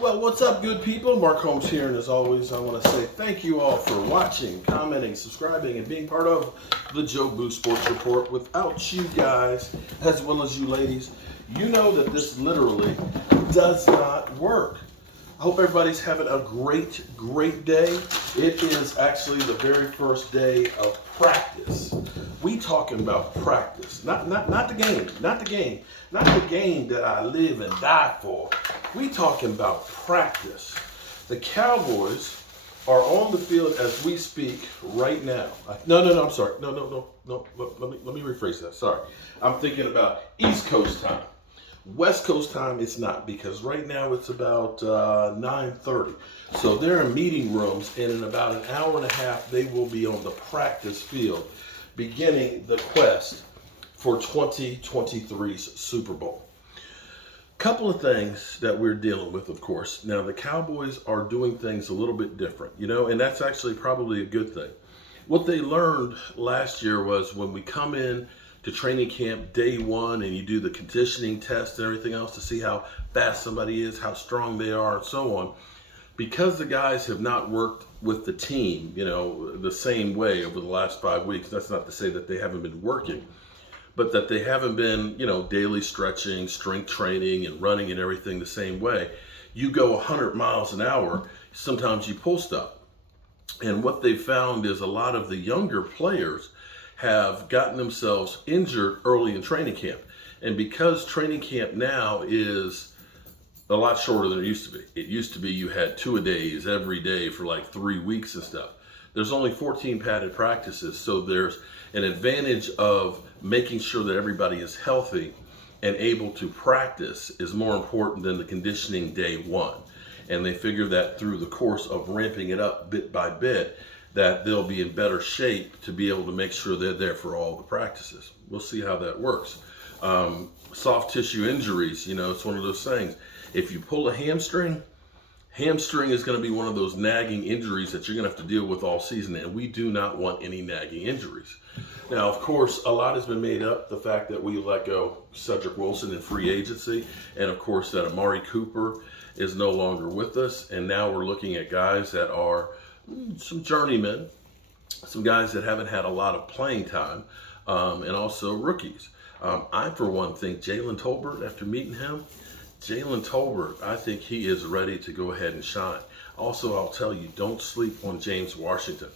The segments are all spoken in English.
Well, what's up, good people? Mark Holmes here, and as always, I want to say thank you all for watching, commenting, subscribing, and being part of the Joe Boo Sports Report. Without you guys, as well as you ladies, you know that this literally does not work. I hope everybody's having a great day. It is actually the very first day of practice. We talking about practice, not the game that I live and die for. We talking about practice. The Cowboys are on the field as we speak right now. No, I'm sorry. No. Let me rephrase that. Sorry. I'm thinking about East Coast time. West Coast time it's not, because right now it's about 9:30. So they're in meeting rooms, and in about an hour and a half they will be on the practice field beginning the quest for 2023's Super Bowl. Couple of things that we're dealing with, of course. Now, the Cowboys are doing things a little bit different, and that's actually probably a good thing. What they learned last year was when we come in to training camp day one and you do the conditioning test and everything else to see how fast somebody is, how strong they are, and so on, because the guys have not worked with the team, the same way over the last 5 weeks. That's not to say that they haven't been working, but that they haven't been, daily stretching, strength training, and running and everything the same way. You go 100 miles an hour, sometimes you pull stuff. And what they found is a lot of the younger players have gotten themselves injured early in training camp. And because training camp now is a lot shorter than it used to be. It used to be you had 2-a-days every day for like 3 weeks and stuff. There's only 14 padded practices, so there's an advantage of making sure that everybody is healthy and able to practice is more important than the conditioning day one. And they figure that through the course of ramping it up bit by bit, that they'll be in better shape to be able to make sure they're there for all the practices. We'll see how that works. Soft tissue injuries, it's one of those things. If you pull a hamstring is going to be one of those nagging injuries that you're going to have to deal with all season, and we do not want any nagging injuries. Now, of course, a lot has been made up the fact that we let go Cedric Wilson in free agency, and of course that Amari Cooper is no longer with us, and now we're looking at guys that are some journeymen, some guys that haven't had a lot of playing time, and also rookies. I, for one, think Jalen Tolbert, after meeting him, I think he is ready to go ahead and shine. Also, I'll tell you, don't sleep on James Washington.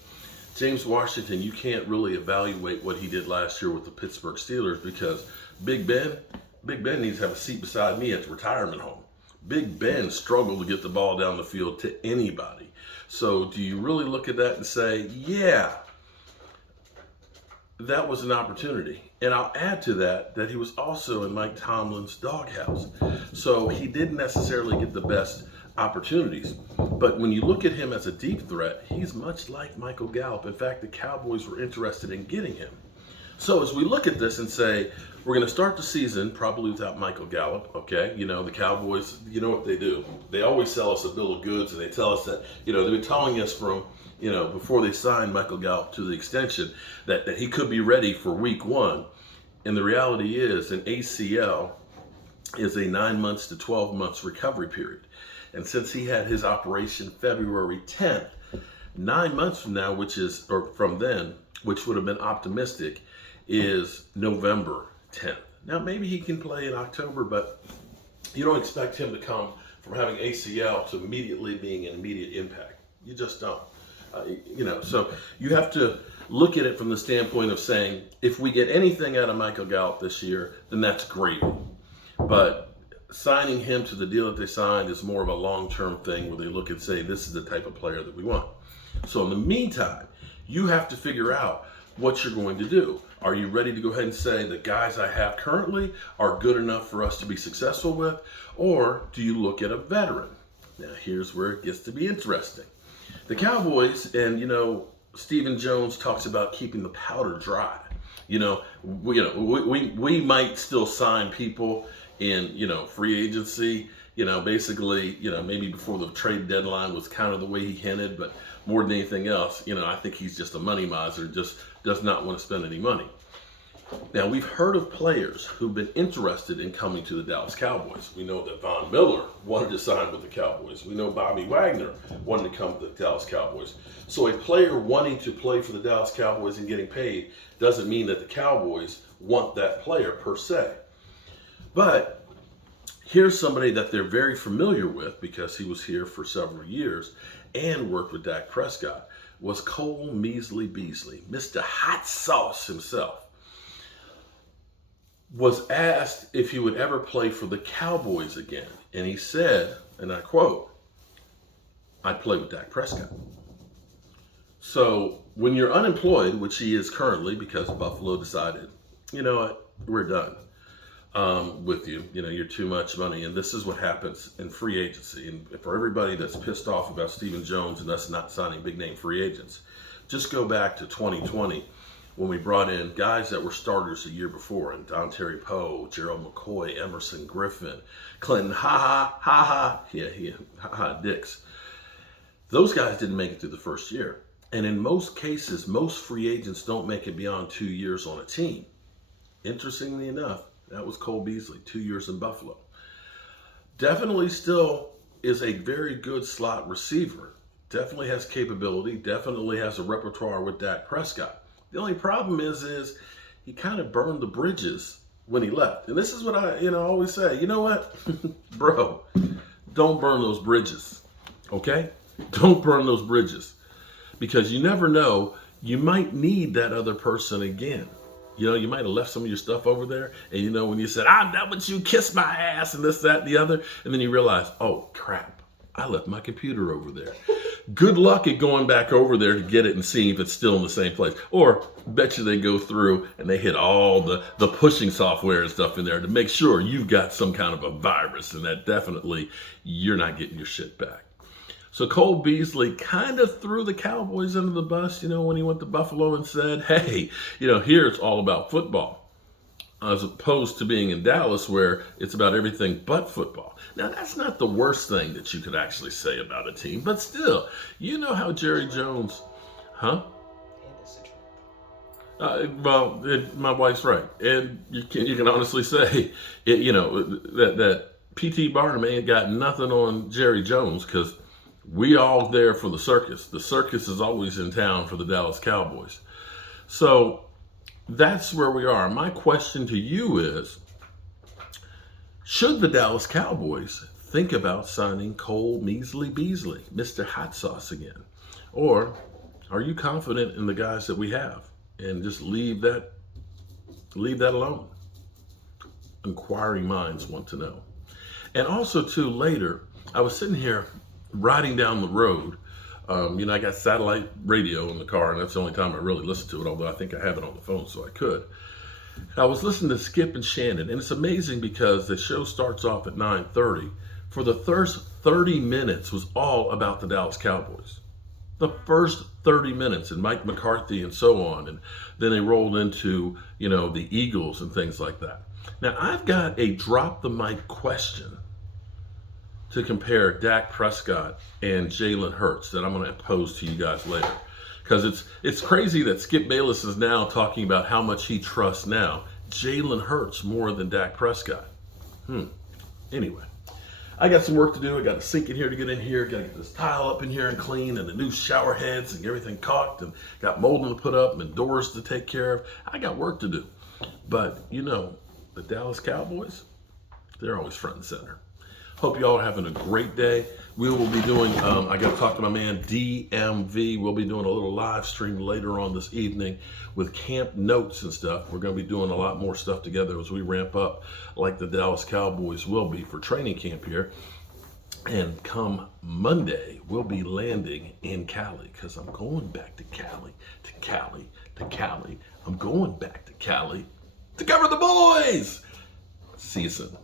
James Washington, you can't really evaluate what he did last year with the Pittsburgh Steelers because Big Ben needs to have a seat beside me at the retirement home. Big Ben struggled to get the ball down the field to anybody. So do you really look at that and say, yeah, that was an opportunity? And I'll add to that he was also in Mike Tomlin's doghouse. So he didn't necessarily get the best opportunities. But when you look at him as a deep threat, he's much like Michael Gallup. In fact, the Cowboys were interested in getting him. So as we look at this and say, we're going to start the season probably without Michael Gallup, okay? The Cowboys, you know what they do. They always sell us a bill of goods, and they tell us that, they've been telling us from, before they signed Michael Gallup to the extension that he could be ready for week one. And the reality is an ACL is a 9 months to 12 months recovery period. And since he had his operation February 10th, 9 months from now, from then, which would have been optimistic, is November 10th. Now, maybe he can play in October, but you don't expect him to come from having ACL to immediately being an immediate impact. You just don't. So you have to look at it from the standpoint of saying, if we get anything out of Michael Gallup this year, then that's great. But signing him to the deal that they signed is more of a long-term thing where they look and say, this is the type of player that we want. So in the meantime, you have to figure out what you're going to do. Are you ready to go ahead and say the guys I have currently are good enough for us to be successful with? Or do you look at a veteran? Now, here's where it gets to be interesting. The Cowboys, and Stephen Jones talks about keeping the powder dry. We might still sign people in, free agency, basically, maybe before the trade deadline was kind of the way he hinted, but more than anything else, I think he's just a money miser, just does not want to spend any money. Now, we've heard of players who've been interested in coming to the Dallas Cowboys. We know that Von Miller wanted to sign with the Cowboys. We know Bobby Wagner wanted to come to the Dallas Cowboys. So a player wanting to play for the Dallas Cowboys and getting paid doesn't mean that the Cowboys want that player per se. But here's somebody that they're very familiar with because he was here for several years and worked with Dak Prescott, was Cole Beasley, Mr. Hot Sauce himself. Was asked if he would ever play for the Cowboys again. And he said, and I quote, "I'd play with Dak Prescott." So when you're unemployed, which he is currently because Buffalo decided, you know what, we're done with you. You know, you're too much money. And this is what happens in free agency. And for everybody that's pissed off about Stephen Jones and us not signing big name free agents, just go back to 2020. When we brought in guys that were starters the year before, and Don Terry Poe, Gerald McCoy, Emerson Griffin, Clinton, Dix. Those guys didn't make it through the first year. And in most cases, most free agents don't make it beyond 2 years on a team. Interestingly enough, that was Cole Beasley, 2 years in Buffalo. Definitely still is a very good slot receiver. Definitely has capability, definitely has a repertoire with Dak Prescott. The only problem is he kind of burned the bridges when he left. And this is what I always say. You know what? Bro, don't burn those bridges. Okay? Don't burn those bridges. Because you never know, you might need that other person again. You know, you might have left some of your stuff over there. And you know, when you said, "I'm done with you, kiss my ass," and this, that, and the other. And then you realize, oh, crap, I left my computer over there. Good luck at going back over there to get it and seeing if it's still in the same place. Or bet you they go through and they hit all the pushing software and stuff in there to make sure you've got some kind of a virus, and that definitely you're not getting your shit back. So Cole Beasley kind of threw the Cowboys under the bus, you know, when he went to Buffalo and said, hey, you know, here it's all about football, as opposed to being in Dallas where it's about everything but football. Now, that's not the worst thing that you could actually say about a team, but still, you know how Jerry Jones, my wife's right. And you can honestly say, that P.T. Barnum ain't got nothing on Jerry Jones because we all there for the circus. The circus is always in town for the Dallas Cowboys. So that's where we are. My question to you is, should the Dallas Cowboys think about signing Cole Beasley, Mr. Hot Sauce again? Or are you confident in the guys that we have and just leave that alone? Inquiring minds want to know. And also, too, later, I was sitting here riding down the road. I got satellite radio in the car, and that's the only time I really listen to it, although I think I have it on the phone, so I could. I was listening to Skip and Shannon, and it's amazing because the show starts off at 9:30. For the first 30 minutes was all about the Dallas Cowboys. The first 30 minutes, and Mike McCarthy and so on, and then they rolled into, the Eagles and things like that. Now, I've got a drop the mic question to compare Dak Prescott and Jalen Hurts that I'm going to pose to you guys later. Because it's crazy that Skip Bayless is now talking about how much he trusts now Jalen Hurts more than Dak Prescott. Anyway, I got some work to do. I got a sink in here to get in here. Got to get this tile up in here and clean, and the new shower heads and everything caulked, and got molding to put up and doors to take care of. I got work to do. But, the Dallas Cowboys, they're always front and center. Hope you all are having a great day. We will be doing, I got to talk to my man DMV. We'll be doing a little live stream later on this evening with camp notes and stuff. We're going to be doing a lot more stuff together as we ramp up like the Dallas Cowboys will be for training camp here. And come Monday, we'll be landing in Cali because I'm going back to Cali. I'm going back to Cali to cover the boys. See you soon.